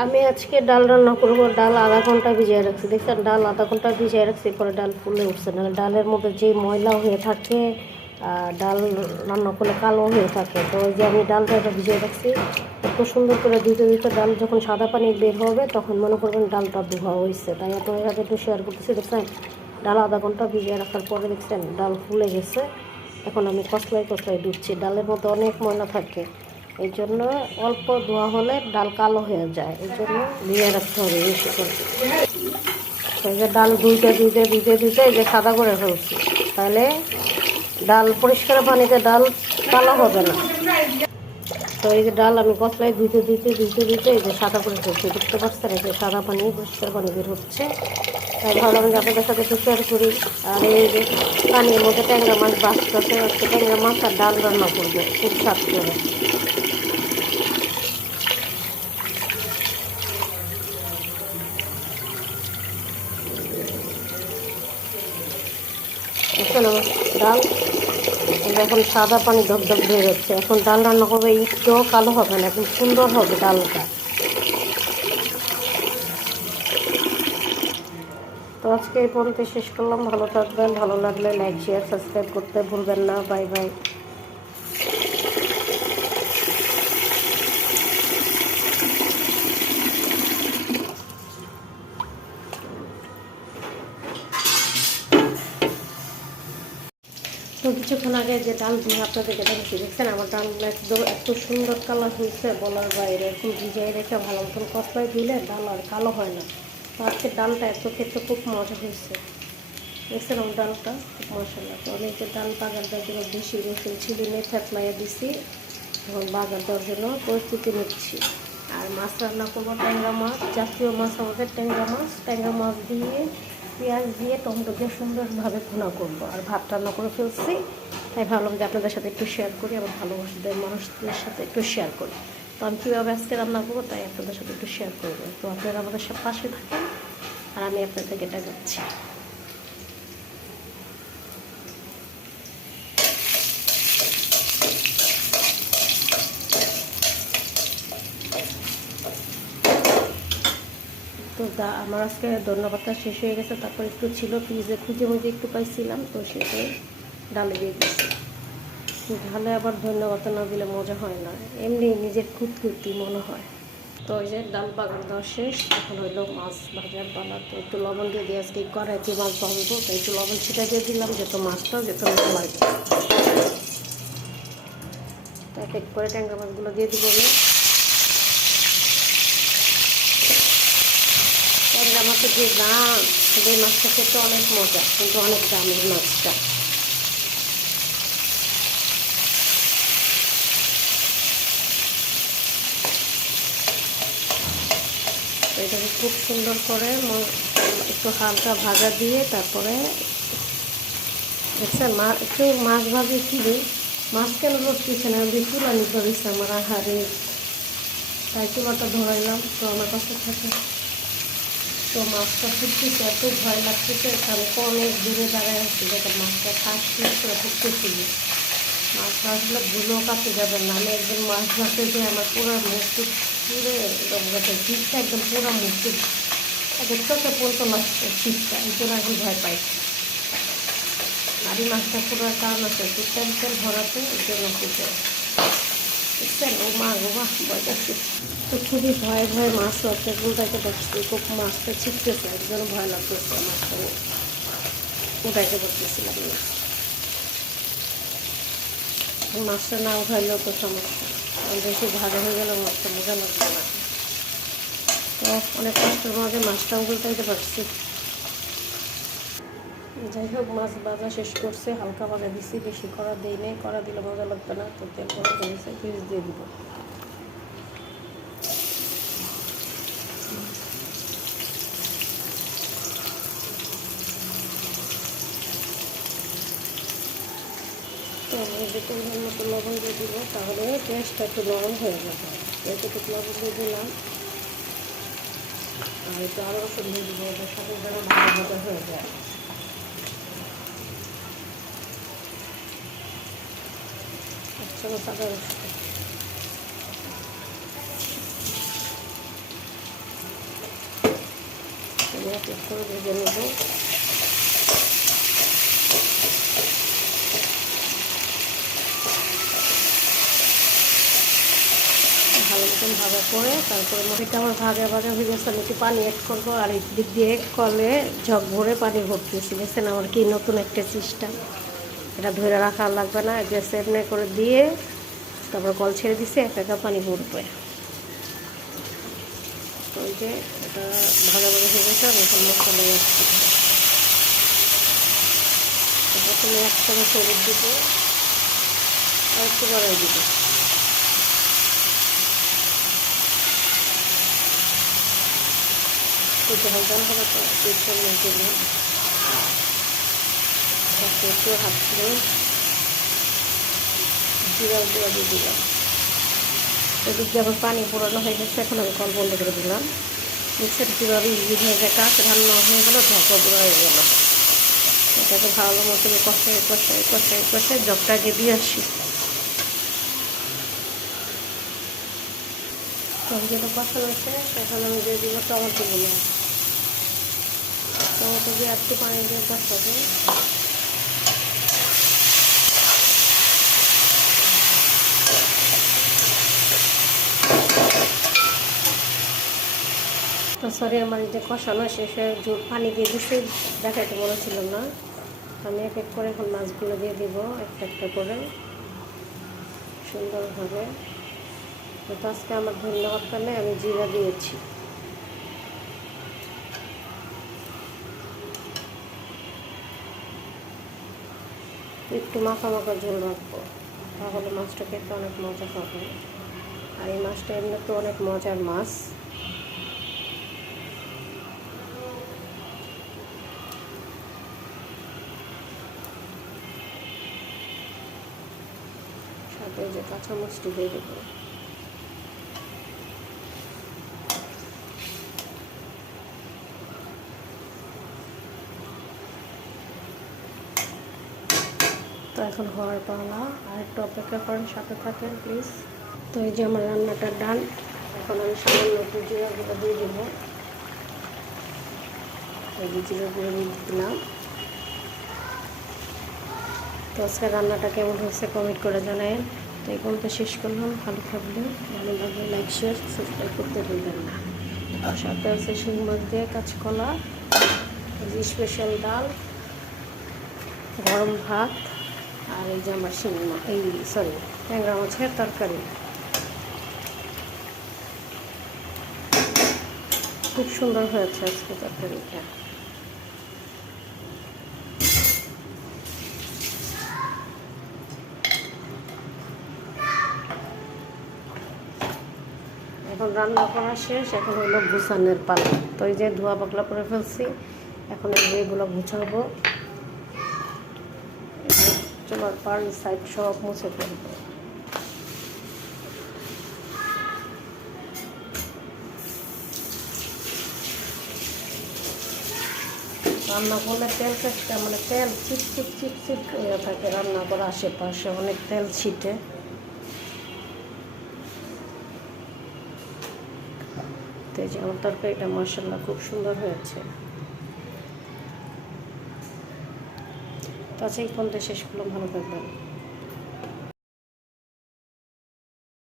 আমি আজকে ডাল রান্না করব। ডাল আধা ঘন্টা ভিজিয়ে রাখছি, দেখছেন ডাল আধা ঘন্টা ভিজিয়ে রাখছি, পরে ডাল ফুলে উঠছে না। ডালের মধ্যে যে ময়লা হয়ে থাকে, ডাল রান্না করলে কালো হয়ে থাকে। তো ওই যে আমি ডালটা এটা ভিজিয়ে রাখছি, এত সুন্দর করে ধুতে ধুতে ডাল যখন সাদা পানি বের হবে তখন মনে করবেন ডালটা ধোয়া হয়েছে। তাই আপনাদের সাথে একটু শেয়ার করতেছি। দেখছেন ডাল আধা ঘন্টা ভিজিয়ে রাখার পরে দেখছেন ডাল ফুলে গেছে। এখন আমি কসলাই কসলাই ধুচ্ছি, ডালের মধ্যে অনেক ময়লা থাকে, এই জন্য অল্প ধোয়া হলে ডাল কালো হয়ে যায়, এই জন্য ভিজিয়ে রাখতে হবে বেশি করে। এই যে ডাল ধুইতে ধুইতে ধুইতে ধুইতে এই যে সাদা করে ফেলছি, তাহলে ডাল পরিষ্কার পানিতে ডাল কালো হবে না। তো এই যে ডাল আমি কসলায় ধুইতে ধুইতে ধুইতে ধুইতে এই যে সাদা করে ফেলছি, দেখতে পাচ্ছেন এই যে সাদা পানি পরিষ্কার পানি বের হচ্ছে। তাই ভাবলাম যে আপনাদের সাথে একটু শেয়ার করি। আর এই যে পানির মধ্যে ট্যাংরা মাছ বাঁচতেছে, হচ্ছে ট্যাংরা মাছ আর ডাল রান্না করবে খুব স্বাদ করে। এখন আমার ডাল এখন সাদা পানি ধপধপ হয়ে যাচ্ছে। এখন ডাল রান্না করবে, একটু কালো হবে না, একদম সুন্দর হবে ডালটা। তো আজকে এই পর্যন্ত শেষ করলাম। ভালো থাকবেন, ভালো লাগলে লাইক শেয়ার সাবস্ক্রাইব করতে ভুলবেন না। Bye bye. তো কিছুক্ষণ আগে যে ডাল দিয়ে আপনাদেরকে দেখাচ্ছি, দেখছেন আমার ডালগুলো একদম এত সুন্দর কালার হয়েছে বলার বাইরে। এরকম ভিজিয়ে রেখে ভালো মতন কসলায় দিলে ডাল আর কালো হয় না। তো আজকে ডালটা এত খেতে খুব মজা হয়েছে, দেখছেন আমার ডালটা খুব মশলা। তো আমি যে ডাল বাগার দেওয়ার জন্য বেশি রসুন ছিলি নিয়ে থেতলাইয়া দিছি, এখন বাগার দেওয়ার জন্য প্রস্তুতি নিচ্ছি। আর মাছ রান্না করবো ট্যাংরা মাছ, জাতীয় মাছ আমাদের ট্যাংরা মাছ। ট্যাংরা মাছ দিয়ে পেঁয়াজ দিয়ে টমেটো দিয়ে সুন্দরভাবে ভুনা করবো। আর ভাত রান্না করে ফেলছি, তাই ভাবলাম যে আপনাদের সাথে একটু শেয়ার করি, আমার ভালোবাসাদের মানুষদের সাথে একটু শেয়ার করি। তো আমি কীভাবে আজকে রান্না করবো তাই আপনাদের সাথে একটু শেয়ার করবো। তো আপনারা আমাদের সব পাশে থাকেন, আর আমি আপনাদেরকে দেখাচ্ছি। তো আমার আজকে ধন্যবাদটা শেষ হয়ে গেছে, তারপর একটু ছিল ফ্রিজে, খুঁজে মুজে একটু পাইছিলাম, তো সেটাই ডালে দিয়ে দিচ্ছি। ঢালে আবার ধন্যবাদ না দিলে মজা হয় না, এমনি নিজের খুঁতখুতি মনে হয়। তো ওই যে ডাল বাগান দেওয়া শেষ, এখন হইলো মাছ ভাজার পালা। তো একটু লবণ দিয়ে দিয়ে আজকে কড়াইতে মাছ ভাজবো, তো একটু লবণ ছিটা দিয়ে দিলাম যেত মাছটা যেত লাগে। তো এক এক করে ট্যাংরা মাছগুলো দিয়ে দিব আমি। ট্যাংরা মাছের যে দাম, এই মাছটা খেতে অনেক মজা, কিন্তু অনেক দাম এই মাছটা। এটাকে খুব সুন্দর করে একটু হালকা ভাজা দিয়ে তারপরে দেখছেন একটু মাছ ভাজি কিনে মাছ কেন রটতেছে না, আমি চুলানি ধরেছি আমার আহারে। তাই চুলাটা ধরাইলাম, তো আমার কাছে থাকে। তো মাছটা ফুটতেছে, এত ভয় লাগতেছে, আমি অনেক দূরে দাঁড়ায় আসছি, দেখেন মাছটা ফাঁস করে ফুটতেছিল। মাছ ভাজলে ভুলেও কাছে যাবেন না। আমি একদম মাছ ভাজতে যে আমার পুরো মুখটুক পুরে একদম জিপটা একদম পুরো মুখটুক চোখে পড়তো মাছটা ছিপটা, এই জন্য এখন ভয় পাই। আর এই মাছটা পুরো কারণ আছে একটু তেল তেল ভরাতে, এই জন্য ফুটে বুঝছেন। ও মা ভয় পাচ্ছি। তো খুবই ভয়ে ভয়ে মাছ হচ্ছে উল্টাইতে পারছি, খুব মাছটা ছিটতেছে, একজন ভয় লাগতেছে মাছটা উঠাইতে পারতেছিলাম না। মাছটা না উঠাইলেও তো সমস্যা, বেশি ভালো হয়ে গেলে মাছটা মজা লাগবে না। তো অনেক কষ্টের মাঝে মাছটাও উল্টাইতে পারছি। যাই হোক, মাছ ভাজা শেষ করছে, হালকা ভাজা দিছি, বেশি কড়া দিই নেই, কড়া দিলে মজা লাগবে না। তো তেল গরম হয়েছে, ফ্রিজ দিয়ে দিব। তো আমি যে পরিমাণ মতো লবণ দিয়ে দিব, তাহলে পেঁয়াজটা একটু নরম হয়ে যাবে। এতটুকু লবণ দিয়ে দিলাম, আর একটু আরও রসুন দিয়ে দিব, ওদের সাথে যেন ভালো ভাজা হয়ে যায়। আচ্ছা, সাদা রসুন এক এক করে ভেজে নেব। ভালো মতন ভাজা করে তারপরে এটা আমার ভাজা ভাজা হয়ে গেছে, আমি একটু পানি অ্যাড করবো। আর এই দিক দিয়ে কলে ঝক ভরে পানি ভরতেছি। দেখছেন আমার কি নতুন একটা সিস্টেম, এটা ধরে রাখা লাগবে না, গ্যাস এমনি করে দিয়ে তারপর কল ছেড়ে দিচ্ছে, এক একা পানি পড়বে। ওই যে এটা ভাজা ভাজা হয়ে গেছে, আমি এখন মশলা যাচ্ছি। প্রথমে 1 চামচ হলুদ দিব আর একটু বাড়াই দিব। একটু হালকা হালকা তো 2 চামচ দিলাম, একটু হাত দিয়ে জিরা গুঁড়া দিয়ে দিলাম। এদিক দিয়ে আবার পানি পোড়ানো হয়ে গেছে, এখন আমি কল বন্ধ করে দিলাম। মিক্সার কীভাবে ইজি হয়ে যায়, কাজ রান্না হয়ে গেলো, ঝাঁকা গুঁড়া হয়ে গেল। এটাকে ভালো মতো কষাই কষাই কষাই কষাই জগটাকে দিয়ে আসি। যেটা কষানো হয়েছে তখন আমি দিয়ে দিব টমেটোগুলো। টমেটো দিয়ে একটু পানি দিয়ে কষাবো। তো সরি, আমার যে কষানো শেষে পানি দিয়ে দিচ্ছি, দেখাইতে মনে ছিল না। আমি এক এক করে এখন মাছগুলো দিয়ে দিব, একটা একটা করে সুন্দরভাবে। তো আজকে আমার ধন্যবাদ কালে আমি জিরা দিয়েছি। একটু মাখা মাখা ঝোল রাখবো, তাহলে মাছটা খেতে অনেক মজা হবে। আর এই মাছটা এমনি তো অনেক মজার মাছ। সাথে যে কাঁচা মাছটি দিয়ে দেবো। তো এখন হওয়ার পালা, আর একটু অপেক্ষা করেন, সাথে থাকেন প্লিজ। তো এই যে আমার রান্নাটা ডান। এখন আমি সামান্য একটু জিরা গুঁড়ো দিয়ে দেব। এই যে জিরা গুঁড়ো দিয়ে দিলাম। তো আজকে রান্নাটা কেমন হয়েছে কমেন্ট করে জানাবেন। তো এই পর্যন্ত শেষ করলাম। ভালো থাকবেন, ভালো লাগলে লাইক শেয়ার সাবস্ক্রাইব করতে ভুলবেন না। আর সাথে আছে শিং মাছ দিয়ে কাঁচকলা, স্পেশাল ডাল, গরম ভাত, আর এই যে আমার ট্যাংরা মাছের তরকারি। খুব সুন্দর হয়েছে আজকে তরকারিটা। এখন রান্না করা শেষ, এখন হলো গুছানোর পালা। তো এই যে ধোয়া পাকলা করে ফেলছি, এখন এগুলো গুছাবো। চলার পর সাইড সব মুছে ফেলবো। রান্না করলে তেল কাজটা মানে তেল চিটচিট চিটচিট হয়ে থাকে, রান্না করার আশেপাশে অনেক তেল ছিটে। তো এই যে আমার তরকারিটা মাশাআল্লাহ খুব সুন্দর হয়েছে। তো আচ্ছা, এই পর্যন্ত শেষ করলাম। ভালো থাকবেন।